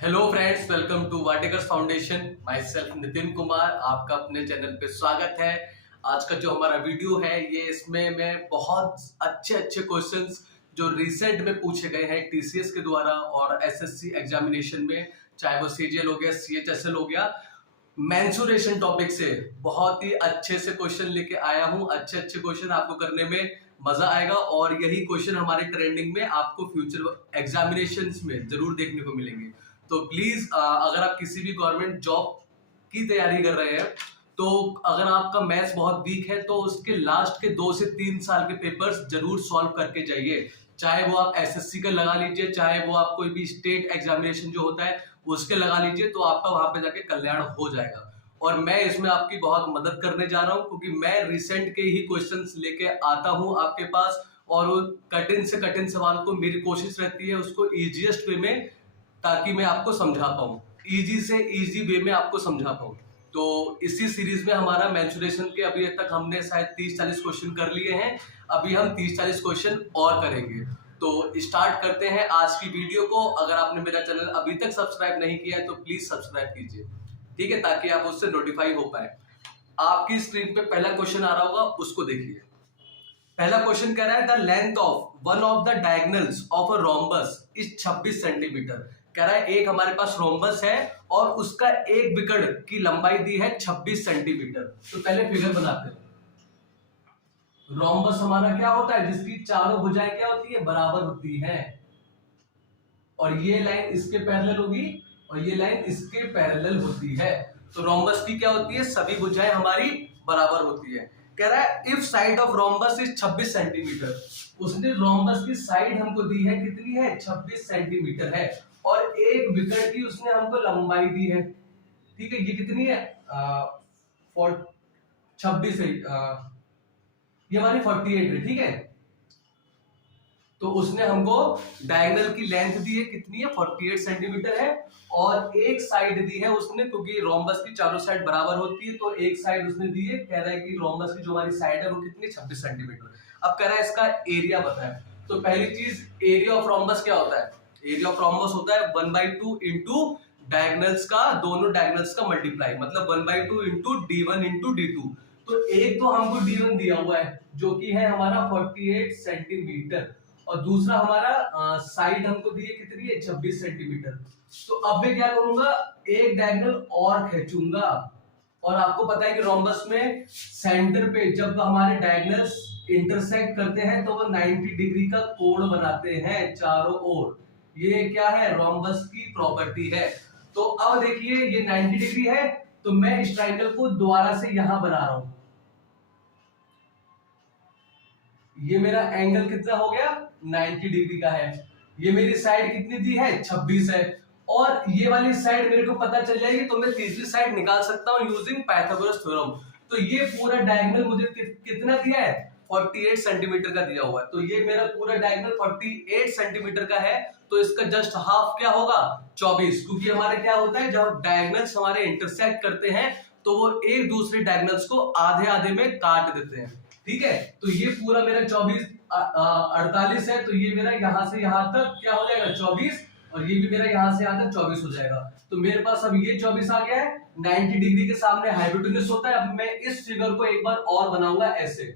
Hello friends, welcome to Watekar's foundation. Myself Nitin Kumar, आपका अपने channel पे स्वागत है। आज का जो हमारा वीडियो है इसमें मैं बहुत अच्छे अच्छे क्वेश्चंस जो रिसेंट में पूछे गए हैं टीसीएस के द्वारा और एसएससी एग्जामिनेशन में, चाहे वो सीजीएल हो गया, सीएचएसएल हो गया, मेंसुरेशन टॉपिक से बहुत ही अच्छे से क्वेश्चन लेके आया हूं। अच्छे अच्छे क्वेश्चन आपको करने में मजा आएगा और यही क्वेश्चन हमारे ट्रेंडिंग में आपको फ्यूचर एग्जामिनेशंस में जरूर देखने को मिलेंगे। तो प्लीज अगर आप किसी भी गवर्नमेंट जॉब की तैयारी कर रहे हैं तो अगर आपका मैथ्स बहुत वीक है तो उसके लास्ट के 2 से 3 साल के पेपर्स जरूर सॉल्व करके जाइए। चाहे वो आप एसएससी का लगा लीजिए, चाहे वो आप कोई भी स्टेट एग्जामिनेशन जो होता है उसके लगा लीजिए, तो आपका वहां पे जाके कल्याण हो जाएगा। और मैं इसमें आपकी बहुत मदद करने जा रहा हूं क्योंकि मैं रिसेंट के ही क्वेश्चंस लेके आता हूं आपके पास, और वो कठिन से कठिन सवाल को मेरी कोशिश रहती है उसको इजीएस्ट वे में, ताकि मैं आपको समझा पाऊं, इजी से इजी वे में आपको समझा पाऊं। तो इसी सीरीज में हमारा मेंसुरेशन के अभी तक हमने शायद 30-40 क्वेश्चन कर लिए हैं। अभी हम 30-40 क्वेश्चन और करेंगे। तो स्टार्ट करते हैं आज की वीडियो को। अगर आपने मेरा चैनल अभी तक सब्सक्राइब नहीं किया है तो प्लीज सब्सक्राइब कीजिए, ठीक है, ताकि आप उससे नोटिफाई हो पाए। आपकी स्क्रीन पे पहला क्वेश्चन आ रहा होगा, उसको देखिए। पहला क्वेश्चन कह रहा है the length of one of the diagonals of a rhombus is 26 centimetre. कह रहा है एक हमारे पास रोम्बस है और उसका एक विकर्ण की लंबाई दी है 26 सेंटीमीटर। तो पहले फिगर बनाते हैं। रोम्बस हमारा क्या होता है, जिसकी चारों भुजाएं क्या होती है, बराबर होती है, और ये लाइन इसके पैरेलल होगी और ये लाइन इसके पैरेलल होती है। तो रोम्बस की क्या होती है, सभी भुजाएं हमारी बराबर होती है। कह रहा है if side of rhombus is 26 centimetre. उसने रोम्बस की साइड हमको दी है, कितनी है, 26 सेंटीमीटर है, और एक विकर्ण की उसने हमको लंबाई दी है। ठीक है, ये कितनी है, 26 है, ये हमारी 48 है। ठीक है, तो उसने हमको डायगोनल की लेंथ दी है, कितनी है, 48 सेंटीमीटर है, और एक साइड दी है उसने, क्योंकि रोम्बस की चारों साइड बराबर होती है, तो एक साइड उसने दी है। कह रहा है कि रोम्बस की जो हमारी साइड है वो कितनी, 26 सेंटीमीटर। अब कह रहा है इसका एरिया बताएं। तो पहली चीज, एरिया ऑफ रोम्बस क्या होता है, एरिया ऑफ रोम्बस होता है 1/2 इंटू डायगोनल्स का, दोनों डायगोनल्स का मल्टीप्लाई, मतलब 1/2 इंटू D1 इंटू D2। तो एक तो हमको D1 दिया हुआ है जो कि है हमारा 48 सेंटीमीटर, और दूसरा हमारा साइड हमको दी है, कितनी है, 26 सेंटीमीटर। तो अब मैं क्या करूंगा, एक डायगोनल और खींचूंगा, और आपको पता है कि रोम्बस में सेंटर पे जब हमारे डायगोनल्स इंटरसेक्ट करते हैं तो वो 90 डिग्री का कोण बनाते हैं चारों ओर। ये क्या है, रोम्बस की प्रॉपर्टी है। तो अब देखिए ये 90 डिग्री है, तो मैं इस ट्रायंगल को दोबारा से यहां बना रहा हूं। ये मेरा एंगल कितना हो गया, 90 डिग्री का है। ये मेरी साइड कितनी दी है, 26 है, और ये वाली साइड मेरे को पता चल जाएगी तो मैं तीसरी साइड निकाल सकता हूं यूजिंग पाइथागोरस थ्योरम। तो ये पूरा डायगोनल मुझे कितना दिया है, 48 सेंटीमीटर का दिया हुआ है। तो ये मेरा पूरा डायगोनल 48 सेंटीमीटर का है, तो इसका जस्ट हाफ क्या होगा, 24, क्योंकि हमारे क्या होता है जब डायगोनल्स हमारे इंटरसेक्ट करते हैं तो वो एक दूसरे डायगोनल्स को आधे आधे में काट देते हैं। ठीक है, तो ये पूरा मेरा 48 है, तो ये मेरा यहां से यहां तक क्या हो जाएगा, 24, और ये भी मेरा यहां से यहां तक 24 हो जाएगा। तो मेरे पास अब ये 24 आ गया है। 90 डिग्री के सामने हाइपोटेन्यूज होता है। अब मैं इस फिगर को एक बार और बनाऊंगा ऐसे,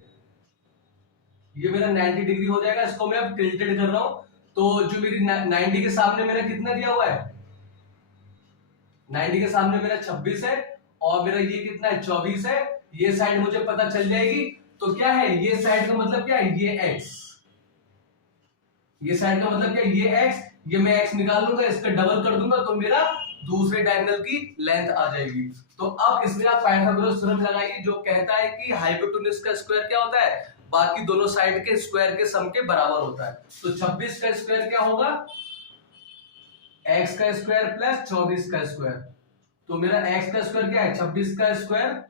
ये मेरा 90 डिग्री हो जाएगा। इसको मैं अब टिल्टेड कर रहा हूं, तो जो मेरी 90 के सामने मेरा कितना दिया हुआ है, 90 के सामने मेरा 26 है, और मेरा ये कितना है, 24 है। ये साइड मुझे पता चल जाएगी, तो क्या है, ये साइड का मतलब क्या है, ये x, ये साइड का मतलब क्या है, ये x, ये मैं x निकाल लूंगा, इसका डबल कर दूंगा तो मेरा दूसरे डायगोनल की लेंथ आ जाएगी। तो अब इसमें आप पाइथागोरस थ्योरम लगाइए जो कहता है कि हाइपोटेन्यूज का स्क्वायर क्या होता है, बाकी दोनों साइड के स्क्वायर के सम के बराबर होता है। तो 26 का स्क्वायर क्या होगा, x का स्क्वायर प्लस 24 का स्क्वायर। तो मेरा x का स्क्वायर क्या है, 26 का स्क्वायर,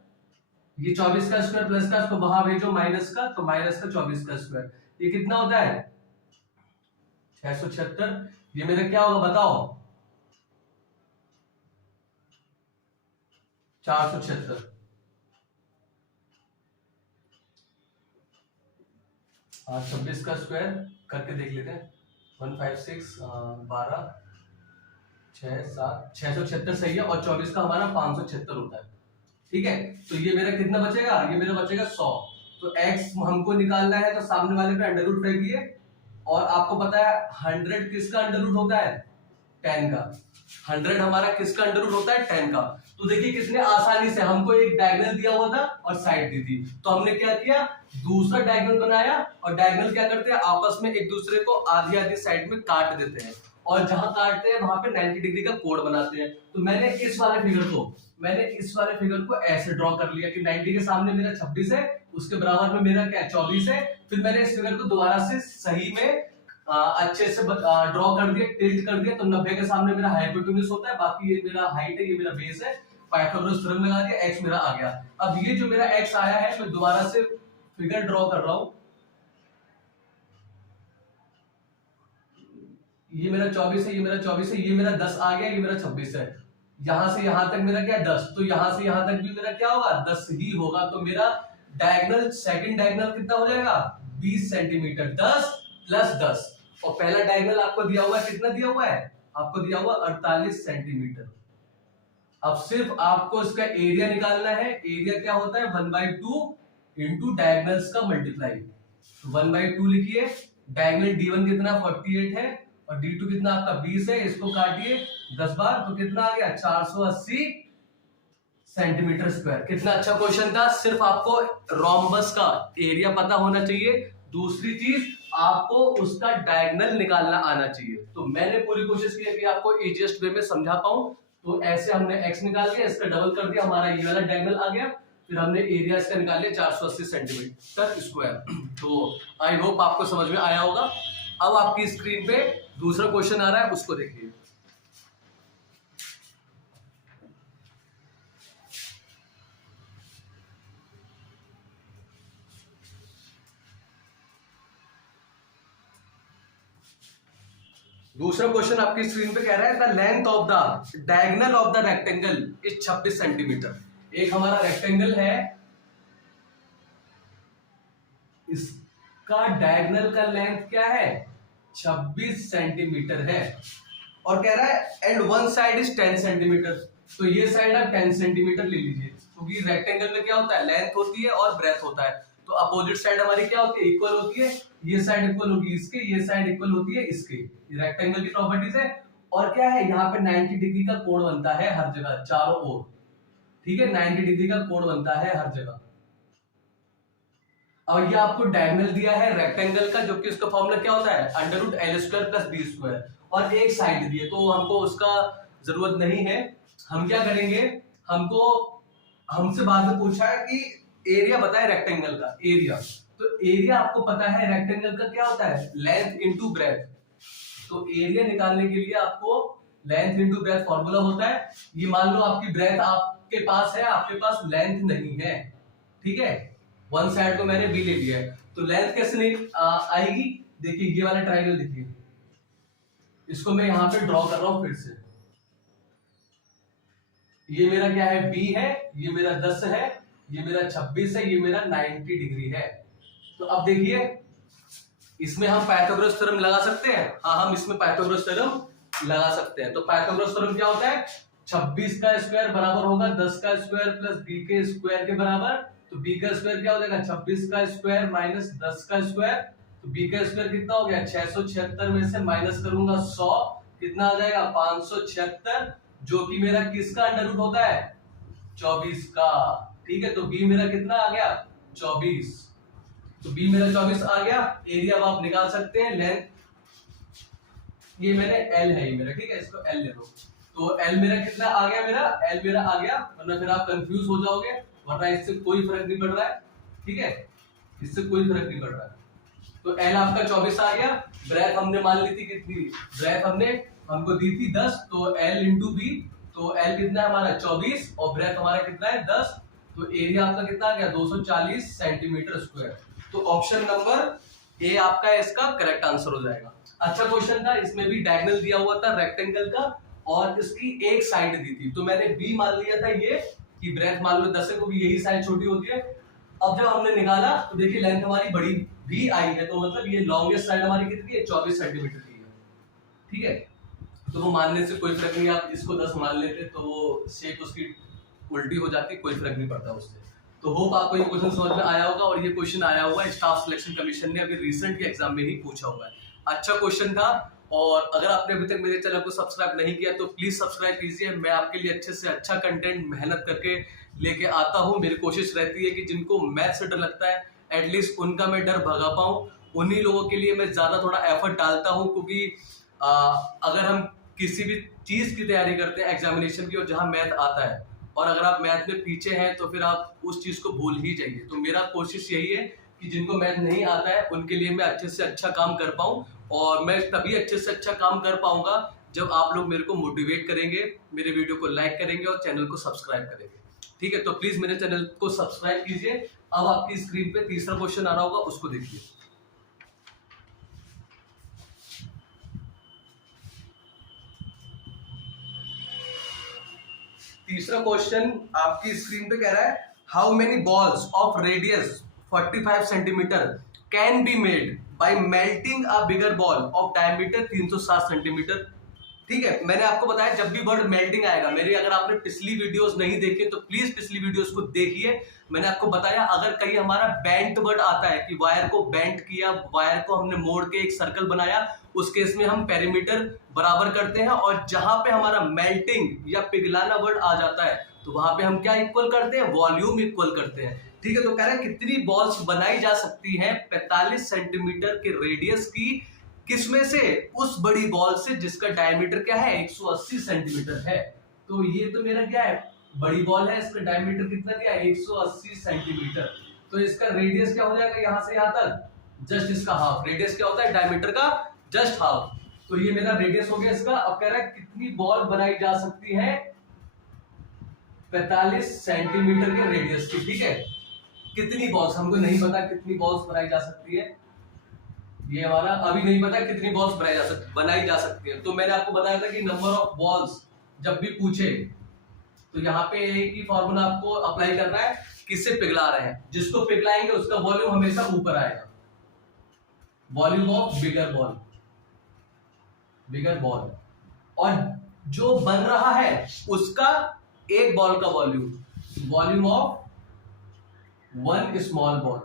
ये 24 का स्क्वायर प्लस का, इसको वहां भेजो माइनस का, तो माइनस का 24 का स्क्वायर, ये कितना होता है, 676। ये मेरा क्या होगा बताओ, 476। हाँ, 26 का स्क्वायर करके देख लेते हैं, 156 12 676 सही है, और 24 का हमारा 576 होता है। ठीक है, तो ये मेरा कितना बचेगा, ये मेरा बचेगा 100। तो x हमको निकालना है, तो सामने वाले पे अंडर रूट फेंकिए, और आपको पता है 100 किसका अंडर रूट होता है, 10 का। 100 हमारा किसका अंडर रूट होता है, 10 का। तो देखिए कितने आसानी से, हमको एक डायगोनल दिया हुआ था और साइड दी थी, तो हमने क्या किया, दूसरा डायगोनल बनाया, और डायगोनल क्या करते हैं, आपस में एक दूसरे को आधी आधी साइड में काट देते हैं, और जहां काटते हैं वहां पे 90 डिग्री का कोण बनाते हैं। तो मैंने इस वाले फिगर को ऐसे ड्रॉ कर लिया कि 90 के सामने मेरा 26 है, उसके बराबर में मेरा क्या 24 है। फिर मैंने इस फिगर को दोबारा से सही में अच्छे से ड्रॉ कर दिया, टिल्ट कर दिया, तो 90 के सामने मेरा हाइपोटेन्यूज होता है, बाकी ये मेरा हाइट है, ये मेरा बेस है। पाइथागोरस थ्योरम लगा दिया, x मेरा आ गया। अब ये जो मेरा x आया है, मैं दोबारा से फिगर ड्रॉ कर रहा हूं। ये मेरा 24 है, ये मेरा 24 है, ये मेरा 10 आ गया, ये मेरा 26 है। यहां से यहां तक मेरा क्या 10, तो यहां से यहां तक भी मेरा क्या होगा, 10 ही होगा। तो मेरा डायगोनल, सेकंड डायगोनल कितना हो जाएगा, 20 सेंटीमीटर, 10 प्लस 10। और पहला डायगोनल आपको दिया हुआ है, कितना दिया हुआ है, आपको दिया हुआ 48 सेंटीमीटर। अब सिर्फ आपको इसका एरिया निकालना है। एरिया क्या होता है, 1/2 इंटू डायगोनल्स का मल्टीप्लाई। 1/2 लिखिए, डायगोनल D1 कितना 48 है, और D2 कितना आपका 20 है, इसको काटिए 10 बार, तो कितना आ गया 480 सेंटीमीटर स्क्वायर। कितना अच्छा क्वेश्चन था। सिर्फ आपको रोम्बस का एरिया पता होना चाहिए, दूसरी चीज आपको उसका डायगोनल निकालना आना चाहिए। तो मैंने पूरी कोशिश की है कि आपको इजीएस्ट वे में समझा पाऊं। तो ऐसे हमने x निकाल लिया, इसका डबल कर दिया, हमारा ये वाला डायगोनल आ गया। फिर हमने एरिया इसका निकाल लिया 480 सेंटीमीटर स्क्वायर। तो आई होप आपको समझ में आया होगा। अब आपकी स्क्रीन पे दूसरा क्वेश्चन आ रहा है, उसको देखिए। दूसरा क्वेश्चन आपकी स्क्रीन पे कह रहा है, the length of the diagonal of the rectangle is 26 centimetre. एक हमारा रेक्टेंगल है, इसका डायगोनल का लेंथ क्या है, 26 सेंटीमीटर है, और कह रहा है and one side is 10 centimetre. तो ये साइड आप 10 सेंटीमीटर ले लीजिए, क्योंकि रेक्टेंगल में क्या होता है, लेंथ होती है और ब्रेथ होता है। तो अपोजिट साइड हमारी क्या होती है, इक्वल होती है। ये साइड इक्वल होगी इसके, ये साइड इक्वल होती है इसके। ये रेक्टेंगल की प्रॉपर्टीज है। और क्या है, यहाँ पे 90 डिग्री का कोण बनता है हर जगह, चारों ओर। ठीक है, 90 डिग्री का कोण बनता है हर जगह। और ये आपको डायगोनल दिया है रेक्टेंगल का, जो कि उसका फॉर्मूला क्या होता है, under root L square plus B square. और एक साइड दी है, तो हमको उसका जरूरत नहीं है। हम क्या करेंगे, हमसे बाद में पूछा है कि एरिया बताए रेक्टेंगल का एरिया। तो एरिया आपको पता है रेक्टेंगल का क्या होता है, लेंथ इंटू ब्रेथ। तो एरिया निकालने के लिए आपको लेंथ इंटू ब्रेथ फॉर्मूला होता है। ये मान लो आपकी ब्रेथ आपके पास है, आपके पास लेंथ नहीं है। ठीक है, वन साइड को मैंने बी ले लिया है, तो लेंथ कैसे नहीं आएगी। देखिए ये वाला ट्रायंगल देखिए, इसको मैं यहां पे ड्रॉ कर रहा हूं फिर से। ये मेरा क्या है, बी है, ये मेरा 10 है, ये मेरा 26 है, ये मेरा 90 डिग्री है। तो अब देखिए इसमें हम पाइथागोरस थ्योरम लगा सकते हैं। हाँ, हम इसमें पाइथागोरस थ्योरम लगा सकते हैं। तो पाइथागोरस थ्योरम क्या होता है, 26 का स्क्वायर बराबर होगा 10 का स्क्वायर प्लस बी के स्क्वायर के बराबर। तो बी का स्क्वायर क्या हो जाएगा, 26 का स्क्वायर माइनस 10 का स्क्वायर। तो बी का स्क्वायर कितना हो गया, 676 में से माइनस करूंगा 100, कितना आ जाएगा 576, जो कि मेरा किसका अंडर रूट होता है, 24 का। ठीक है, तो बी मेरा कितना आ गया, 24। तो बी मेरा 24 आ गया। एरिया अब आप निकाल सकते हैं। लेंथ ये मैंने एल है ये मेरा, ठीक है, इसको एल ले लो। तो एल मेरा कितना आ गया, मेरा एल मेरा आ गया, वरना फिर आप कंफ्यूज हो जाओगे, वरना इससे कोई फर्क नहीं पड़ रहा है। ठीक है, इससे कोई फर्क नहीं पड़ रहा है। तो एल आपका 24 आ गया। ब्रेथ हमने मान ली थी कितनी, ब्रेथ हमको दी थी 10, तो एल इंटू बी। तो एल कितना है हमारा 24, और ब्रेथ हमारा कितना है 10। तो एरिया आपका कितना आ गया, 240 सेंटीमीटर स्क्वायर। तो ऑप्शन नंबर ए आपका इसका करेक्ट आंसर हो जाएगा। अच्छा क्वेश्चन था, इसमें भी डायगोनल दिया हुआ था रेक्टेंगल का, और इसकी एक साइड दी थी। तो मैंने बी मान लिया था ये, कि ब्रेथ मान लो 10 है, को भी यही साइड छोटी होती है। अब जब हमने निकाला तो देखिए लेंथ हमारी बड़ी भी आई है, तो मतलब ये लॉन्गेस्ट साइड हमारी कितनी है, 24 सेंटीमीटर की है। ठीक है, तो वो मानने से कोई फर्क नहीं, आप इसको 10 मान लेते तो वो शेप उसकी उल्टी हो जाती, कोई फर्क नहीं पड़ता उससे। तो होप आपको ये क्वेश्चन समझ में आया होगा, और ये क्वेश्चन आया हुआ है स्टाफ सिलेक्शन कमीशन ने अभी रिसेंट के एग्जाम में ही पूछा हुआ है। अच्छा क्वेश्चन था, और अगर आपने अभी तक मेरे चैनल को सब्सक्राइब नहीं किया तो प्लीज सब्सक्राइब कीजिए। मैं आपके लिए अच्छे से अच्छा कंटेंट मेहनत करके लेके आता हूँ। मेरी कोशिश रहती है कि जिनको मैथ से डर लगता है एटलीस्ट उनका मैं डर भगा पाऊँ। उन्हीं लोगों के लिए मैं ज्यादा थोड़ा एफर्ट डालता हूँ, क्योंकि अगर हम किसी भी चीज की तैयारी करते हैं एग्जामिनेशन की और जहां मैथ आता है, और अगर आप मैथ में पीछे हैं तो फिर आप उस चीज को भूल ही जाइए। तो मेरा कोशिश यही है कि जिनको मैथ नहीं आता है उनके लिए मैं अच्छे से अच्छा काम कर पाऊं, और मैं तभी अच्छे से अच्छा काम कर पाऊंगा जब आप लोग मेरे को मोटिवेट करेंगे, मेरे वीडियो को लाइक करेंगे और चैनल को सब्सक्राइब करेंगे। ठीक है, तो प्लीज मेरे चैनल को सब्सक्राइब कीजिए। अब आपकी स्क्रीन पे तीसरा क्वेश्चन आ रहा होगा, उसको देखिए। तीसरा क्वेश्चन आपकी स्क्रीन पे कह रहा है, how many balls of radius 45 centimetre can be made by melting a bigger ball of diameter 360 centimetre. ठीक है, मैंने आपको बताया जब भी वर्ड मेल्टिंग आएगा, मेरी अगर आपने पिछली वीडियोस नहीं देखी तो प्लीज पिछली वीडियोस को देखिए। मैंने आपको बताया अगर कहीं हमारा बेंट वर्ड आता है कि वायर को बेंट किया, वायर को हमने मोड़ के एक सर्कल बनाया, उस केस में हम पेरीमीटर बराबर करते हैं, और जहां पे हमारा मेल्टिंग या पिघलाना वर्ड आ जाता है तो वहां पे हम क्या इक्वल करते हैं, वॉल्यूम इक्वल करते हैं। ठीक है, तो कह रहे हैं कितनी बॉल्स बनाई जा सकती हैं 45 सेंटीमीटर के रेडियस की, किसमें से, उस बड़ी बॉल से जिसका डायमीटर क्या है 180 सेंटीमीटर है। तो ये तो मेरा क्या है, बड़ी बॉल है, इसका डायमीटर कितना दिया 180 सेंटीमीटर। तो इसका रेडियस क्या हो जाएगा यहां से यहां तक, जस्ट इसका हाफ। रेडियस क्या होता है डायमीटर का, जस्ट हाफ। तो ये मेरा रेडियस हो गया इसका। अब कह रहा है कितनी बॉल बनाई जा सकती है 45 सेंटीमीटर के रेडियस की। ठीक है, कितनी बॉल्स हमको नहीं पता, कितनी बॉल्स बनाई जा सकती है, ये हमारा अभी नहीं पता कितनी बॉल्स बनाई जा सकती है। तो मैंने आपको बताया था कि नंबर ऑफ बॉल्स जब भी पूछे तो यहाँ पे एक ही फॉर्मूला आपको अप्लाई करना है, किससे पिघला रहे हैं, जिसको पिघलाएंगे उसका वॉल्यूम हमेशा ऊपर आएगा, volume of bigger ball, bigger ball. और जो बन रहा है उसका एक बॉल का volume, volume of one small ball.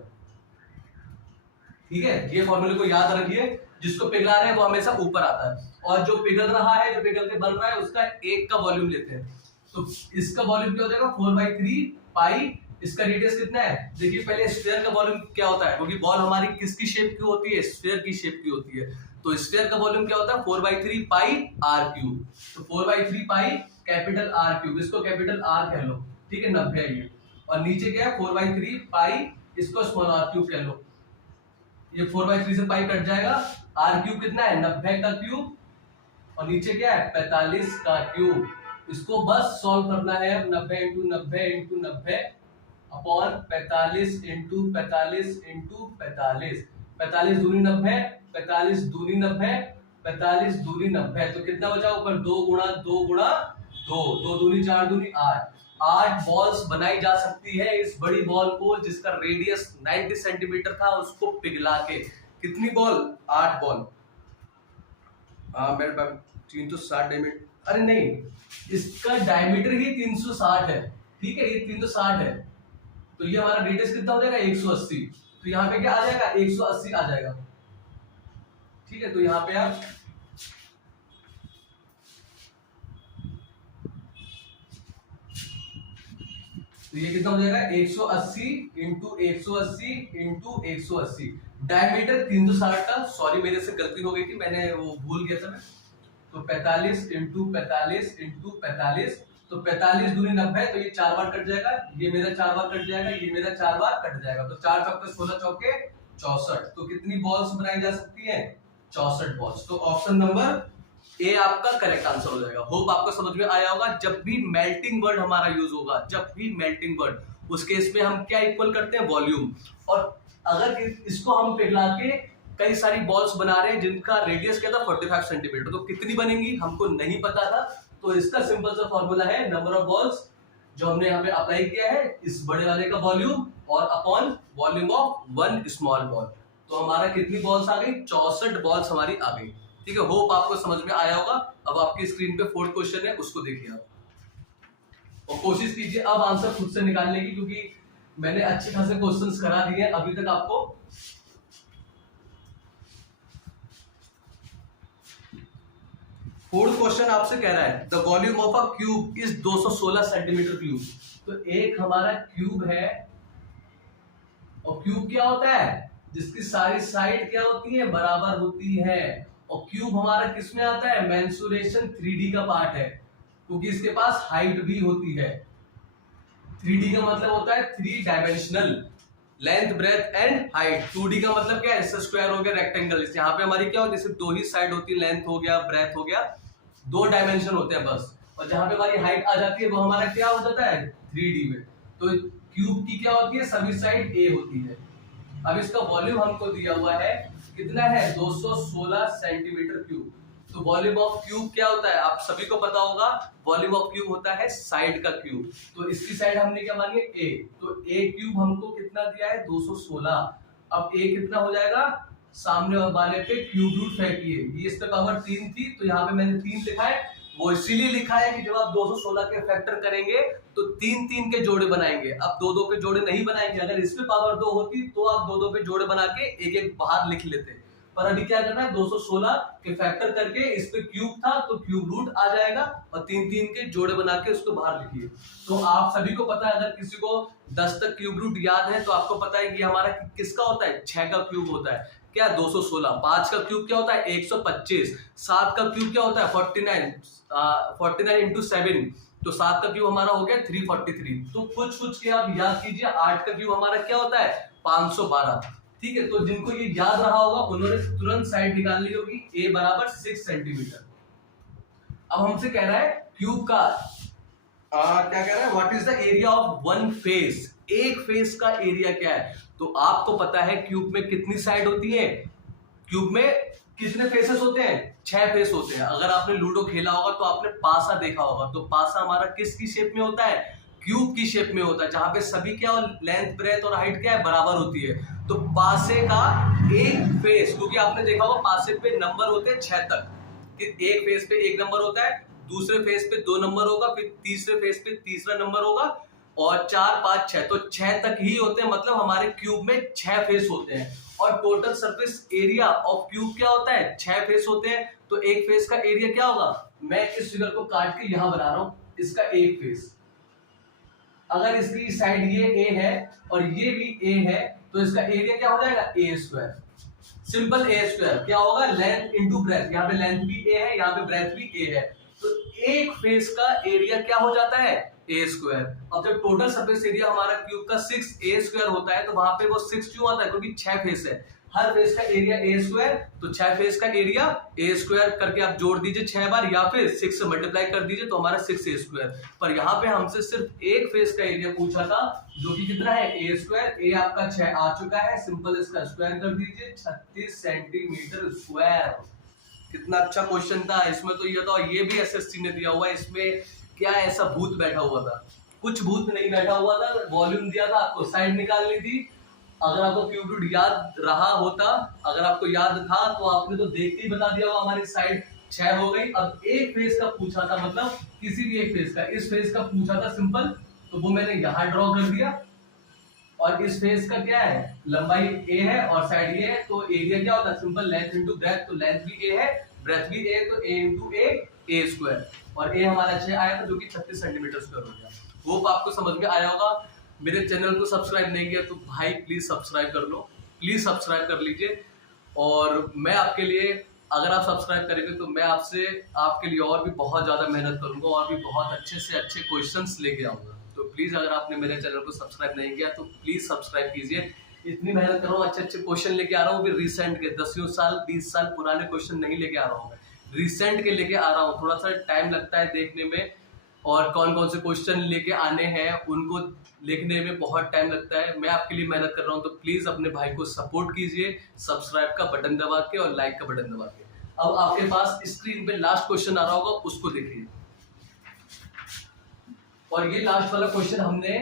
ठीक है, ये फॉर्मूले को याद रखिए, जिसको पिघला रहे हैं वो हमेशा ऊपर आता है, और जो पिघल रहा है, जो पिघल के बन रहा है, उसका एक का वॉल्यूम लेते हैं। तो इसका वॉल्यूम क्या हो जाएगा 4/3 पाई। इसका रेडियस कितना है, देखिए पहले स्फीयर का वॉल्यूम क्या होता है, क्योंकि बॉल हमारी किसकी शेप की होती है, स्फीयर की शेप की होती है। तो स्फीयर का वॉल्यूम क्या होता है 4/3 पाई आर क्यूब। तो 4/3 पाई कैपिटल आर क्यूब, इसको कैपिटल आर कह लो। ठीक है, 90 है ये, और नीचे क्या है 4/3 पाई, इसको स्मॉल आर क्यूब कह लो। ये 4/3 से पाई कट जाएगा, आर क्यूब कितना है 90 का क्यूब, और नीचे क्या है 45 का क्यूब। इसको बस सॉल्व करना है, 90 into 90 into 90 upon 45 into 45 into 45। 45 दूनी 90, 45 दूनी 90, 45 दूनी 90, तो कितना बचा ऊपर 2 गुणा 2 गुणा 2, 2 दूनी 4 दूनी 8। 8 बॉल्स बनाई जा सकती है इस बड़ी बॉल को, जिसका रेडियस 90 सेंटीमीटर था, उसको पिघला के। कितनी बॉल, 8 बॉल। मेरे पास 360 डायमीटर, अरे नहीं, इसका डायमीटर ही 360 है। ठीक है, ये 360 है, तो ये हमारा रेडियस कितना हो जाएगा 180। तो यहाँ पे क्या आ जाएगा 180 आ जाएगा। ठीक है, तो यहाँ पे आप तो ये कितना हो जाएगा 180 इंटू 180 इंटू 180। डायमीटर 360 का, सॉरी मेरे से गलती हो गई थी, मैंने वो भूल गया था मैं। तो 45 इंटू 45 इंटू 45, तो 45 दूनी 90, तो ये 4 बार कट जाएगा, ये मेरा 4 बार कट जाएगा, ये मेरा 4 बार कट जाएगा। तो 4 चौके 16 चौके 64। तो कितनी बॉल्स बनाई जा सकती है 64 बॉल्स। तो ऑप्शन नंबर ए आपका करेक्ट आंसर हो जाएगा। होप आपको समझ में आया होगा। जब भी मेल्टिंग वर्ड हमारा यूज होगा, जब भी मेल्टिंग वर्ड, उस केस में हम क्या इक्वल करते हैं, वॉल्यूम। और अगर इसको हम पिघला के कई सारी बॉल्स बना रहे हैं जिनका रेडियस क्या था 45 सेंटीमीटर, तो कितनी बनेंगी हमको नहीं पता था। तो इसका सिंपल सा फॉर्मूला है नंबर ऑफ बॉल्स जो हमने यहाँ पे अप्लाई किया है, इस बड़े वाले का वॉल्यूम और upon volume of one small ball. तो हमारा कितनी बॉल्स आ गई 64 बॉल्स हमारी आ गई। ठीक है, होप आपको समझ में आया होगा। अब आपकी स्क्रीन पे 4th क्वेश्चन है, उसको देखिए आप और कोशिश कीजिए अब आंसर खुद से निकालने की, क्योंकि मैंने अच्छे खासे क्वेश्चंस करा दिए हैं अभी तक आपको। 4th क्वेश्चन आपसे कह रहा है the volume of a cube is 216 centimetre cube. तो एक हमारा क्यूब है, और क्यूब क्या होता है, जिसकी सारी साइड क्या होती है, बराबर होती है। और क्यूब हमारा किसमें आता है, मेंसुरेशन 3D का पार्ट है, क्योंकि इसके पास हाइट भी होती है। 3D का मतलब होता है 3 dimensional, length breadth and height. 2D का मतलब क्या है, जैसे स्क्वायर हो गया, रेक्टेंगल। यहाँ पे हमारी क्या होती है, सिर्फ 2 ही साइड होती है, लेंथ हो गया, ब्रेथ हो गया, 2 डायमेंशन होते हैं बस। और जहां पे हमारी हाइट आ जाती है वो हमारा क्या हो जाता है, 3D में। तो क्यूब की क्या होती है, सभी साइड A होती है। अब इसका वॉल्यूम हमको दिया हुआ है, कितना है, 216 सेंटीमीटर क्यूब। तो वॉल्यूम ऑफ क्यूब क्या होता है, आप सभी को पता होगा, वॉल्यूम ऑफ क्यूब होता है साइड का क्यूब। तो इसकी साइड हमने क्या मानी है, A। तो A क्यूब हमको कितना दिया है, 216। अब A कितना हो जाएगा, सामने वाले पे क्यूब रूट फेंकिए, ये इस पे पावर 3 थी तो यहाँ पे मैंने 3 लिखा है। वो इसीलिए लिखा है कि जब आप 216 के फैक्टर करेंगे तो 3-3 के जोड़े बनाएंगे। अब 2-2 के जोड़े नहीं बनाएंगे, अगर इस पे पावर 2 होती तो आप 2-2 पे जोड़े बना के एक-एक बाहर लिख लेते। पर अभी क्या करना है, 216 के फैक्टर करके, इस पे क्यूब था तो क्यूब रूट आ जाएगा और 3-3 के जोड़े बना के उसको बाहर लिखिए। तो आप सभी को पता है, अगर किसी को 10 तक क्यूब रूट याद है तो आपको पता है कि हमारा किसका होता है, 6 का क्यूब होता है, क्या 216। 5 का क्यूब क्या होता है, 125। 7 का क्यूब क्या होता है, 49 इंटू 7, तो 7 का क्यूब हमारा हो गया 343। तो कुछ के आप याद कीजिए। 8 का क्यूब हमारा क्या होता है, 512। ठीक है, तो जिनको ये याद रहा होगा उन्होंने तुरंत साइड निकाल ली होगी, A बराबर 6 सेंटीमीटर। अब हमसे कह रहा है क्यूब का क्या कह रहा है, what is the area of one face. एक फेस का एरिया क्या है, तो आपको पता है क्यूब में कितनी साइड होती है, क्यूब में कितने फेसेस होते हैं, 6 फेस होते हैं। अगर आपने लूडो खेला होगा तो आपने पासा देखा होगा, तो पासा हमारा किसकी शेप में होता है, क्यूब की शेप में होता है, जहां पे सभी क्या, लेंथ ब्रेथ और हाइट क्या है, बराबर होती है। तो पासे का एक फेस, क्योंकि आपने देखा होगा पासे पे नंबर होते हैं 6 तक, एक फेस पे 1 नंबर होता है, दूसरे फेस पे 2 नंबर होगा, फिर तीसरे फेस पे तीसरा नंबर होगा, और 4, 5, 6, तो 6 तक ही होते हैं। मतलब हमारे क्यूब में 6 फेस होते हैं। और total surface area of cube क्या होता है, 6 फेस होते हैं। तो एक फेस का एरिया क्या होगा, मैं इस फिगर को काट के यहां बना रहा हूं, इसका एक फेस, अगर इसकी साइड ये A है और ये भी A है, तो इसका एरिया क्या हो जाएगा, A square. Simple A square क्या होगा, लेंथ इंटू ब्रेथ, यहाँ पे लेंथ भी A है, यहाँ पे ब्रेथ भी A है, तो एक फेस का एरिया क्या हो जाता है, A स्क्वायर। अब जब टोटल सरफेस एरिया हमारा क्यूब का 6A स्क्वायर होता है, तो वहां पे वो 6 क्यों आता है, क्योंकि 6 फेस है, हर फेस का एरिया A स्क्वायर, तो 6 फेस का एरिया A स्क्वायर करके आप जोड़ दीजिए 6 बार, या फिर 6 से मल्टीप्लाई कर दीजिए तो हमारा 6A स्क्वायर। पर यहाँ पे हमसे सिर्फ एक फेस का एरिया पूछा था, जो कि कितना है, A स्क्वायर। A आपका 6 आ चुका है, सिंपल इसका स्क्वायर कर दीजिए, 36 सेंटीमीटर स्क्वायर। कितना अच्छा क्वेश्चन था। इसमें तो ये, तो ये भी एसएससी ने दिया हुआ है, इसमें क्या ऐसा भूत बैठा हुआ था, कुछ भूत नहीं बैठा हुआ था। वॉल्यूम दिया था आपको, साइड निकालनी थी। अगर आपको क्यूब रूट याद रहा होता, अगर आपको याद था, तो आपने तो देख के ही बता दिया होगा, हमारी साइड 6 हो गई। अब एक फेस का पूछा था, मतलब किसी भी एक फेस का, इस फेस का पूछा था सिंपल, तो वो मैंने यहाँ ड्रॉ कर दिया। और इस फेस का क्या है, लंबाई A है और साइड ये है, तो एरिया क्या होता है, सिंपल लेंथ इंटू ब्रेथ, तो लेंथ भी A है, ब्रेथ भी A, तो A इंटू A स्क्वायर, और A हमारा 6 आया था, जो कि 36 सेंटीमीटर स्क्वायर हो गया। होप आपको समझ में आया होगा। मेरे चैनल को सब्सक्राइब नहीं किया तो भाई प्लीज सब्सक्राइब कर लो, प्लीज सब्सक्राइब कर लीजिए। और मैं आपके लिए, अगर आप सब्सक्राइब करेंगे तो मैं आपके लिए और भी बहुत ज्यादा मेहनत करूंगा, और भी बहुत अच्छे से अच्छे क्वेश्चंस लेके आऊंगा। तो प्लीज अगर आपने मेरे चैनल को सब्सक्राइब नहीं किया तो प्लीज सब्सक्राइब कीजिए। इतनी मेहनत कर रहा हूँ, अच्छे अच्छे क्वेश्चन लेके आ रहा हूँ, भी रिसेंट के 10 साल 20 साल पुराने क्वेश्चन नहीं लेके आ रहा हूँ, रिसेंट के लेके आ रहा हूँ। थोड़ा सा टाइम लगता है देखने में, और कौन कौन से क्वेश्चन लेके आने हैं उनको लिखने में बहुत टाइम लगता है। मैं आपके लिए मेहनत कर रहा हूं, तो प्लीज अपने भाई को सपोर्ट कीजिए, सब्सक्राइब का बटन दबा के और लाइक का बटन दबा के। अब आपके पास स्क्रीन पे लास्ट क्वेश्चन आ रहा होगा, उसको देखिए। और ये लास्ट वाला क्वेश्चन हमने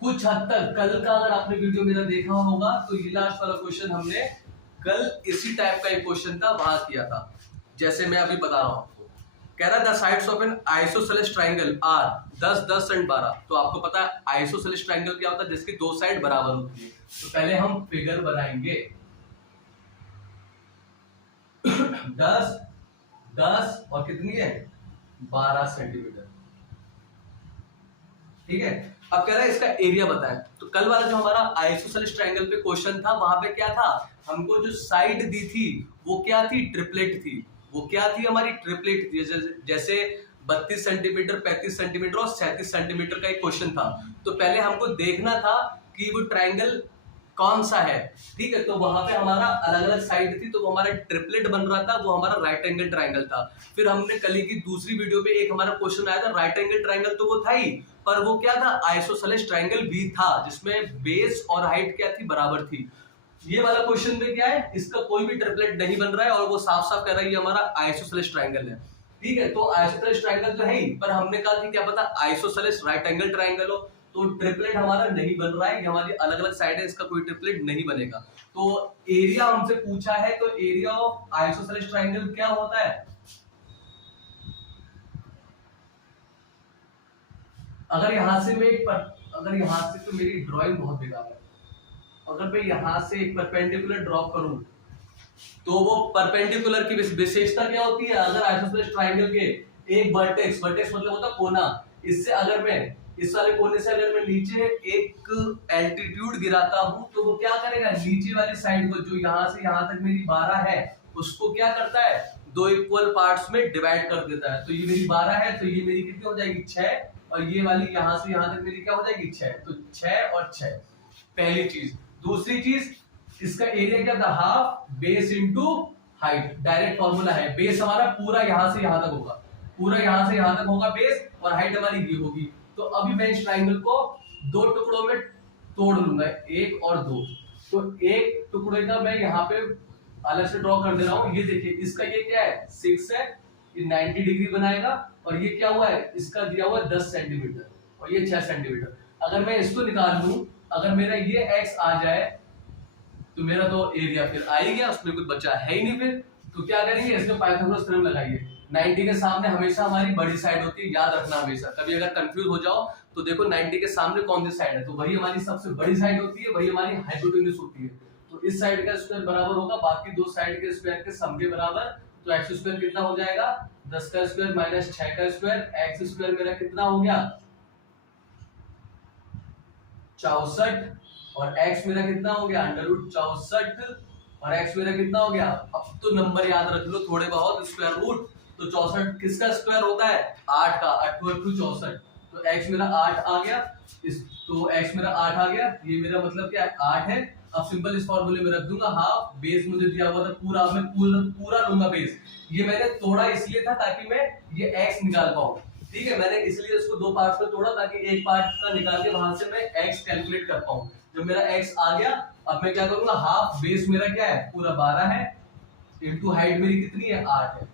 कुछ हद तक, कल का अगर आपने वीडियो मेरा देखा होगा तो ये लास्ट वाला क्वेश्चन हमने कल इसी टाइप का एक क्वेश्चन था, वहां किया था। जैसे मैं अभी बता रहा हूँ आपको, कह रहा the sides of an isosceles triangle are 10, 10 and 12। तो आपको पता है आइसोसेलेस ट्राइंगल क्या होता है, जिसकी दो साइड बराबर होती है। तो पहले हम फिगर बनाएंगे 10, 10 और कितनी है 12 सेंटीमीटर। ठीक है, अब कह रहा है इसका एरिया बताएं। तो कल वाला जो हमारा आइसोसेलेस ट्रायंगल पे क्वेश्चन था, वहां पे क्या था, हमको जो साइड दी थी वो क्या थी, ट्रिपलेट थी। वो क्या थी, हमारी ट्रिपलेट थी। जैसे 32 सेंटीमीटर, 35 सेंटीमीटर और 37 सेंटीमीटर का एक क्वेश्चन था। तो पहले हमको देखना था कि वो ट्रायंगल कौन सा है। ठीक है, तो वहां पे हमारा अलग अलग साइड थी, तो वो हमारा ट्रिपलेट बन रहा था, वो हमारा राइट एंगल ट्रायंगल था। फिर हमने कल की दूसरी वीडियो पे एक हमारा क्वेश्चन आया था, राइट एंगल ट्रायंगल तो वो था ही, पर वो क्या था, आइसोसेलेस ट्रायंगल भी था, जिसमें बेस और हाइट क्या थी, बराबर थी। ये वाला क्वेश्चन में क्या है, इसका कोई भी ट्रिपलेट नहीं बन रहा है और वो साफ साफ कह रहा है ये हमारा आइसोसेलेस ट्रायंगल है। ठीक है, तो आइसोसेलेस ट्रायंगल तो है ही, पर हमने कहा कि क्या पता आइसोसेलेस राइट एंगल ट्रायंगल हो। तो ट्रिपलेट हमारा नहीं बन रहा है, ये हमारी अलग अलग साइड है, इसका कोई ट्रिपलेट नहीं बनेगा। तो एरिया हमसे पूछा है, तो एरिया ऑफ आइसोसेलेस ट्रायंगल क्या होता है। अगर यहां से तो मेरी ड्राइंग बहुत बेकार है। अगर मैं यहां से एक परपेंडिकुलर ड्रॉ करूं, तो वो परपेंडिकुलर की विशेषता क्या होती है, अगर आइसोसेलेस ट्रायंगल के एक वर्टेक्स मतलब होता है कोना, इससे अगर मैं इस वाले कोने से अगर मैं नीचे एक एल्टीट्यूड गिराता हूं, तो वो क्या करेगा, नीचे वाली साइड को जो यहां से यहां तक मेरी 12 है, उसको क्या करता है, दो इक्वल पार्ट्स में डिवाइड कर देता है। तो ये मेरी 12 है, तो ये मेरी कितनी हो जाएगी 6, और ये वाली यहां से यहां तक मेरी क्या हो जाएगी 6। तो 6 और 6 पहली चीज। दूसरी चीज, इसका एरिया क्या था, half base into height. Direct formula है, बेस हमारा पूरा यहां से यहां तक होगा, पूरा यहां से यहां तक होगा बेस, और हाइट हमारी ये होगी। तो अभी मैं इस ट्रायंगल को दो टुकड़ों में तोड़ लूंगा, 1 और 2। तो एक टुकड़े का मैं यहाँ पे अलग से ड्रॉ कर दे रहा हूँ। ये देखिए, इसका ये क्या है 6 है, ये 90 डिग्री बनाएगा, और ये क्या हुआ है, इसका दिया हुआ 10 सेंटीमीटर और ये 6 सेंटीमीटर। अगर मैं इसको निकाल लूं, अगर मेरा ये x आ जाए, तो मेरा तो एरिया फिर आ ही गया, उसमें कुछ बचा है ही नहीं। फिर तो क्या करेंगे, इसमें पाइथागोरस थ्योरम लगाइए। 90 के सामने हमेशा हमारी बड़ी साइड होती है, याद रखना हमेशा। कभी अगर कंफ्यूज हो जाओ तो देखो 90 के सामने कौन सी साइड है, तो वही हमारी सबसे बड़ी साइड होती है, वही हमारी हाइपोटेन्यूज होती है। तो इस साइड का स्क्वायर बराबर होगा बाकी दो साइड के स्क्वायर के सम के बराबर। तो एक्स स्क्वायर कितना हो जाएगा, 10 का स्क्वायर माइनस 6 का स्क्वायर। एक्स स्क्वायर मेरा कितना हो गया 64, और x मेरा कितना हो गया √64, और x मेरा कितना हो गया, अब तो नंबर याद रख लो थोड़े बहुत, स्क्वायर रूट। तो 64 किसका स्क्वायर होता है, 8 का, 8 × 64। तो x मेरा 8 आ गया, तो x मेरा 8 आ गया, ये मेरा मतलब क्या है 8 है। अब सिंपल इस फॉर्मूले में रख दूंगा, हाफ बेस मुझे दिया हुआ था पूरा, मैं पूरा लूंगा बेस। ये मैंने तोड़ा इसलिए था ताकि मैं ये x निकाल पाऊं। ठीक है, मैंने इसलिए इसको दो पार्ट्स में तोड़ा ताकि एक पार्ट का निकाल के वहां से मैं x कैलकुलेट कर पाऊं। जब मेरा x आ गया, अब मैं क्या करूंगा, हाफ बेस मेरा क्या है पूरा 12 है, इंटू हाइट मेरी कितनी है 8 है।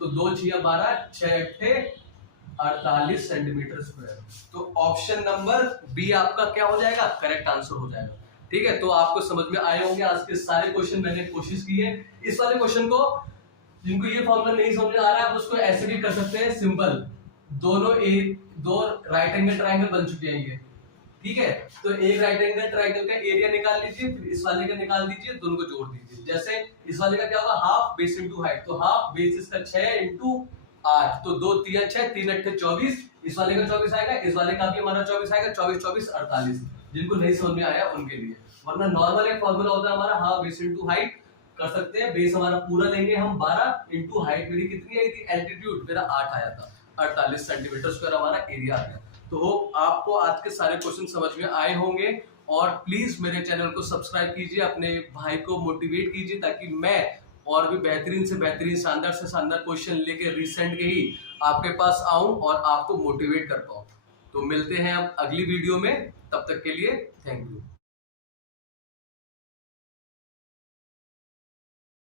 तो 2 × 6 = 12, 6 × 8 = 48 सेंटीमीटर स्क्वायर। तो ऑप्शन नंबर बी आपका क्या हो जाएगा, करेक्ट आंसर हो जाएगा। ठीक है, तो आपको समझ में आए होंगे आज के सारे क्वेश्चन, मैंने कोशिश की है। इस वाले क्वेश्चन को जिनको ये फॉर्मूला नहीं समझ आ रहा है, आप उसको ऐसे भी कर सकते हैं, सिंपल। दो राइट एंगल ट्रायंगल बन चुके हैं ये। ठीक है, तो एक राइट एंगल ट्रायंगल का एरिया निकाल लीजिए, फिर इस वाले का निकाल दीजिए, दोनों को जोड़ दीजिए। जैसे इस वाले का क्या होगा, हाफ बेस इंटू हाइट, तो हाफ बेस इसका 6 × 8, तो 2 × 3 = 6, 3 × 8 = 24। इस वाले का 24 आएगा, इस वाले का भी हमारा 24 आएगा, 24 24 48। जिनको नहीं समझ में आया उनके लिए, वरना नॉर्मल एक फॉर्मूला होता है हमारा, हाफ बेस इंटू हाइट कर सकते हैं। बेस हमारा पूरा लेंगे हम 12, इंटू हाइट मेरी कितनी आई थी, एल्टीट्यूड मेरा 8 आया था, 48 सेंटीमीटर स्क्वायर हमारा एरिया आ गया। तो होप आपको आज के सारे क्वेश्चन समझ में आए होंगे, और प्लीज मेरे चैनल को सब्सक्राइब कीजिए, अपने भाई को मोटिवेट कीजिए, ताकि मैं और भी बेहतरीन से बेहतरीन, शानदार से शानदार क्वेश्चन लेके रिसेंट के ही आपके पास आऊं और आपको मोटिवेट कर पाऊं। तो मिलते हैं अब अगली वीडियो में, तब तक के लिए थैंक यू।